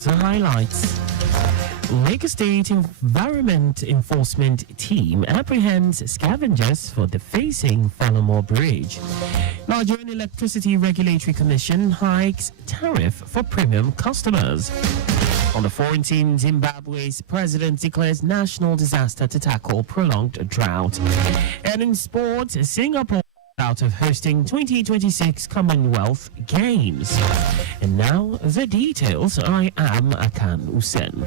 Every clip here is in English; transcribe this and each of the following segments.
The highlights. Lagos State Environment Enforcement Team apprehends scavengers for defacing Falamo Bridge. Nigerian Electricity Regulatory Commission hikes tariff for premium customers. On the foreign team, Zimbabwe's president declares national disaster to tackle prolonged drought. And in sports, Singapore out of hosting 2026 Commonwealth Games. And now the details. I am Akan Usen.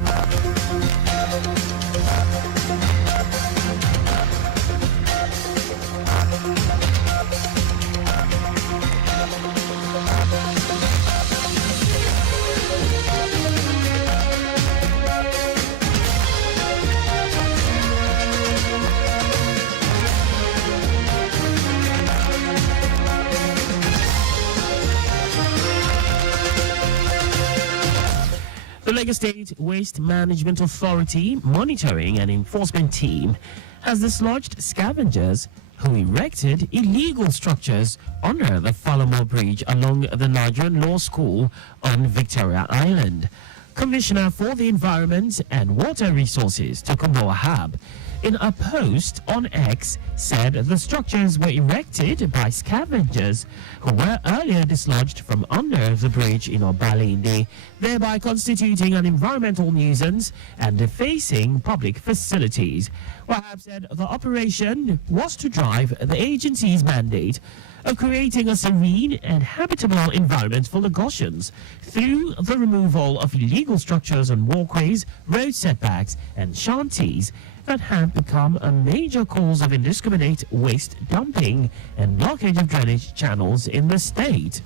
The Lagos State Waste Management Authority Monitoring and Enforcement Team has dislodged scavengers who erected illegal structures under the Falamo Bridge along the Nigerian Law School on Victoria Island. Commissioner for the Environment and Water Resources, Tokunbo Wahab, in a post on X, said the structures were erected by scavengers who were earlier dislodged from under the bridge in Obalende, thereby constituting an environmental nuisance and defacing public facilities. Wahab said the operation was to drive the agency's mandate of creating a serene and habitable environment for Lagosians through the removal of illegal structures on walkways, road setbacks, and shanties that have become a major cause of indiscriminate waste dumping and blockage of drainage channels in the state.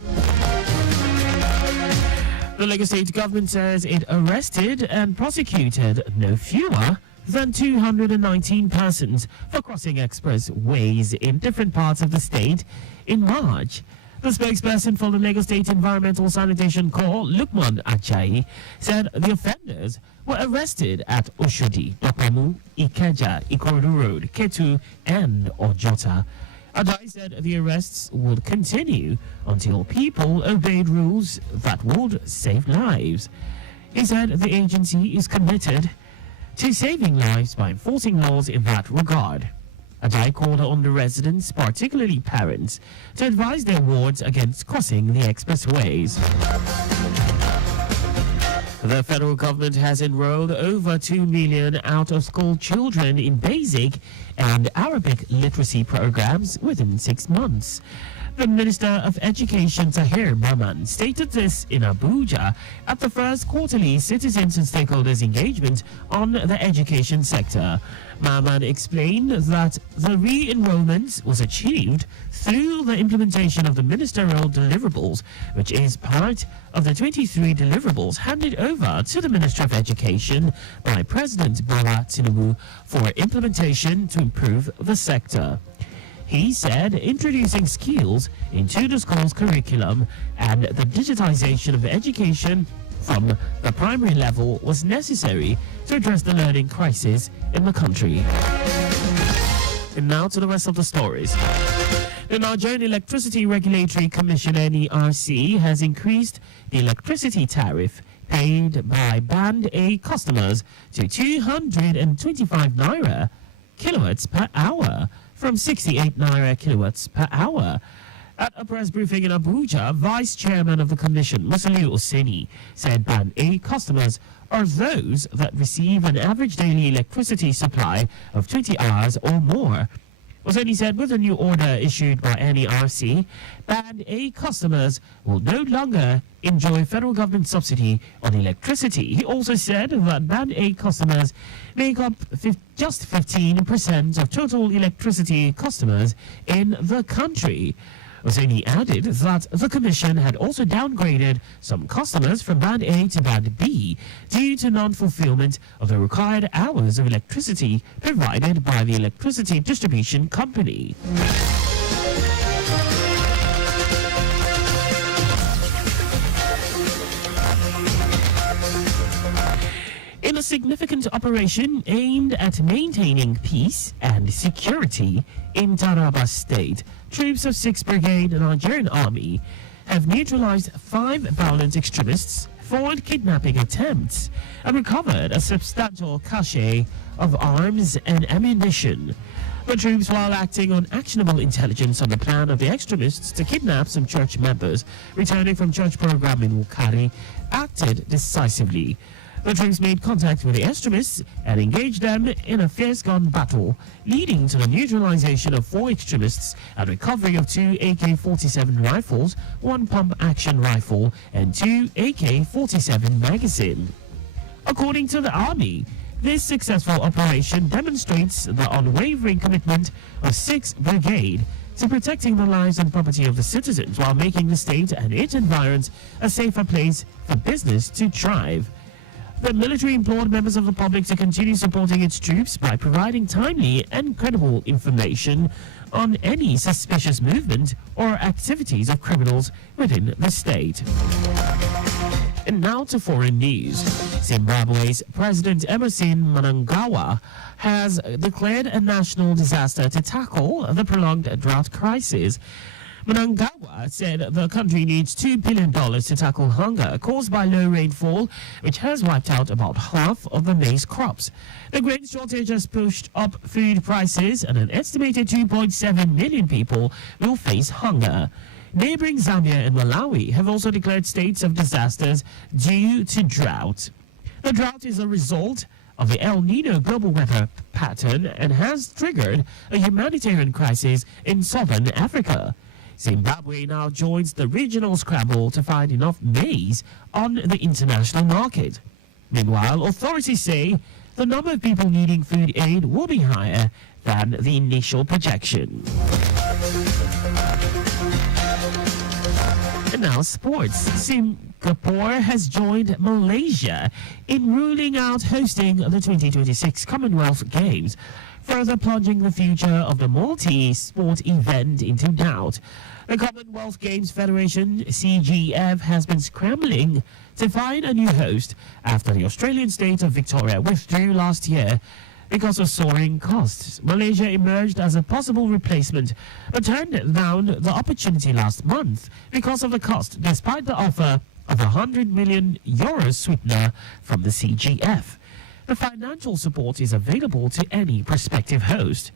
The Lagos State government says it arrested and prosecuted no fewer than 219 persons for crossing expressways in different parts of the state in March. The spokesperson for the Lagos State Environmental Sanitation Corps, Lukman Ajayi, said the offenders were arrested at Oshodi, Dopamu, Ikeja, Ikorodu Road, Ketu, and Ojota. Ajayi said the arrests would continue until people obeyed rules that would save lives. He said the agency is committed to saving lives by enforcing laws in that regard. Ajayi called on the residents, particularly parents, to advise their wards against crossing the expressways. The federal government has enrolled over 2 million out-of-school children in basic and Arabic literacy programs within 6 months. The Minister of Education, Tahir Maman, stated this in Abuja at the first quarterly Citizens and Stakeholders Engagement on the education sector. Maman explained that the re-enrollment was achieved through the implementation of the ministerial deliverables, which is part of the 23 deliverables handed over to the Ministry of Education by President Bola Tinubu for implementation to improve the sector. He said introducing skills into the school's curriculum and the digitization of education from the primary level was necessary to address the learning crisis in the country. And now to the rest of the stories. The Nigerian Electricity Regulatory Commission, NERC, has increased the electricity tariff paid by Band A customers to 225 naira kilowatts per hour from 68 naira kilowatts per hour. At a press briefing in Abuja, Vice Chairman of the Commission, Musaliu Oseni, said Band A customers are those that receive an average daily electricity supply of 20 hours or more. Oseni said with a new order issued by NERC, Band A customers will no longer enjoy federal government subsidy on electricity. He also said that Band A customers make up just 15% of total electricity customers in the country. Oseni added that the Commission had also downgraded some customers from Band A to Band B due to non-fulfillment of the required hours of electricity provided by the electricity distribution company. In a significant operation aimed at maintaining peace and security in Taraba State, troops of 6th Brigade Nigerian Army have neutralized 5 violent extremists foiled kidnapping attempts and recovered a substantial cache of arms and ammunition. The troops, while acting on actionable intelligence on the plan of the extremists to kidnap some church members returning from church program in Wukari, acted decisively. The troops made contact with the extremists and engaged them in a fierce gun battle, leading to the neutralization of 4 extremists and recovery of 2 AK-47 rifles, 1 pump-action rifle, and 2 AK-47 magazine. According to the army, this successful operation demonstrates the unwavering commitment of 6th Brigade to protecting the lives and property of the citizens while making the state and its environs a safer place for business to thrive. The military implored members of the public to continue supporting its troops by providing timely and credible information on any suspicious movement or activities of criminals within the state. And now to foreign news. Zimbabwe's President Emmerson Mnangagwa has declared a national disaster to tackle the prolonged drought crisis. Mnangagwa said the country needs $2 billion to tackle hunger caused by low rainfall, which has wiped out about half of the maize crops. The grain shortage has pushed up food prices, and an estimated 2.7 million people will face hunger. Neighboring Zambia and Malawi have also declared states of disasters due to drought. The drought is a result of the El Nino global weather pattern and has triggered a humanitarian crisis in southern Africa. Zimbabwe now joins the regional scramble to find enough maize on the international market. Meanwhile, authorities say the number of people needing food aid will be higher than the initial projection. And now sports. Singapore has joined Malaysia in ruling out hosting the 2026 Commonwealth Games, further plunging the future of the multi-sport event into doubt. The Commonwealth Games Federation, CGF, has been scrambling to find a new host after the Australian state of Victoria withdrew last year because of soaring costs. Malaysia emerged as a possible replacement, but turned down the opportunity last month because of the cost, despite the offer of €100 million sweetener from the CGF. The financial support is available to any prospective host.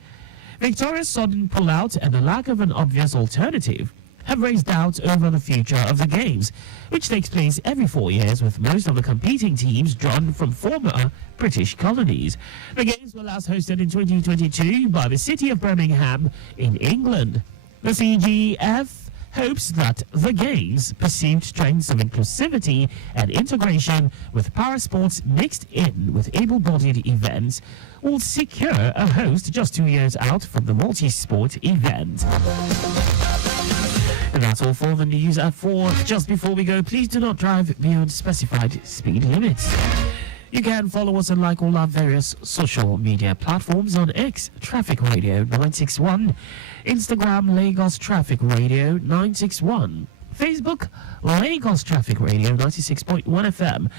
Victoria's sudden pullout and the lack of an obvious alternative have raised doubts over the future of the Games, which takes place every 4 years with most of the competing teams drawn from former British colonies. The Games were last hosted in 2022 by the city of Birmingham in England. The CGF hopes that the Games' perceived strengths of inclusivity and integration with parasports mixed in with able-bodied events will secure a host just 2 years out from the multi-sport event. And that's all for the news at 4. Just before we go, please do not drive beyond specified speed limits. You can follow us and like all our various social media platforms on X, Traffic Radio 961, Instagram, Lagos Traffic Radio 961, Facebook, Lagos Traffic Radio 96.1 FM.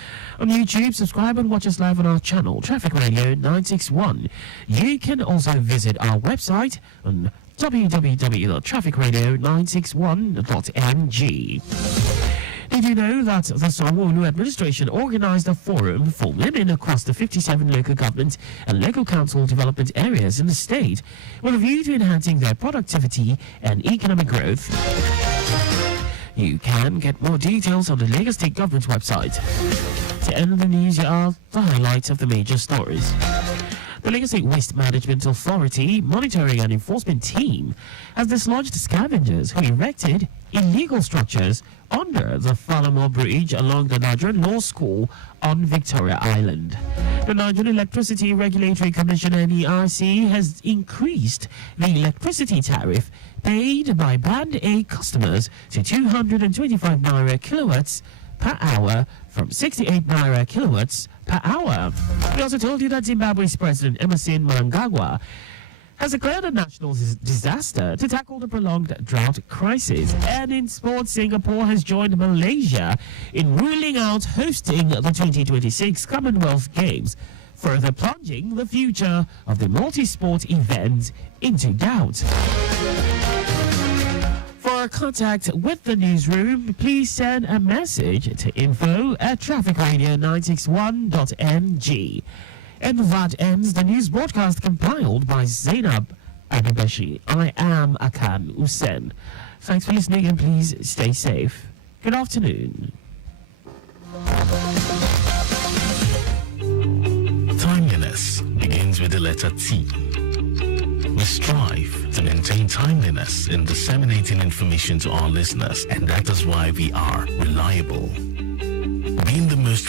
On YouTube, subscribe and watch us live on our channel, Traffic Radio 961. You can also visit our website on www.trafficradio961.ng. Did you know that the Sanwo-Olu administration organized a forum for women across the 57 local government and local council development areas in the state with a view to enhancing their productivity and economic growth? You can get more details on the Lagos State Government website. To end the news, here are the highlights of the major stories. The Lagos State Waste Management Authority Monitoring and Enforcement Team has dislodged scavengers who erected illegal structures under the Falamo Bridge along the Nigerian Law School on Victoria Island. The Nigerian Electricity Regulatory Commission (NERC) has increased the electricity tariff paid by Band A customers to 225 naira kilowatts per hour from 68 naira kilowatts per hour. We also told you that Zimbabwe's President Emmerson Mnangagwa has declared a national disaster to tackle the prolonged drought crisis. And in sports, Singapore has joined Malaysia in ruling out hosting the 2026 Commonwealth Games, further plunging the future of the multi-sport event into doubt. For For contact with the newsroom, please send a message to info@trafficradio961.ng. And that ends the news broadcast compiled by Zainab Abibashi. I am Akan Usen. Thanks for listening and please stay safe. Good afternoon. Timeliness begins with the letter T. We strive to maintain timeliness in disseminating information to our listeners, and that is why we are reliable,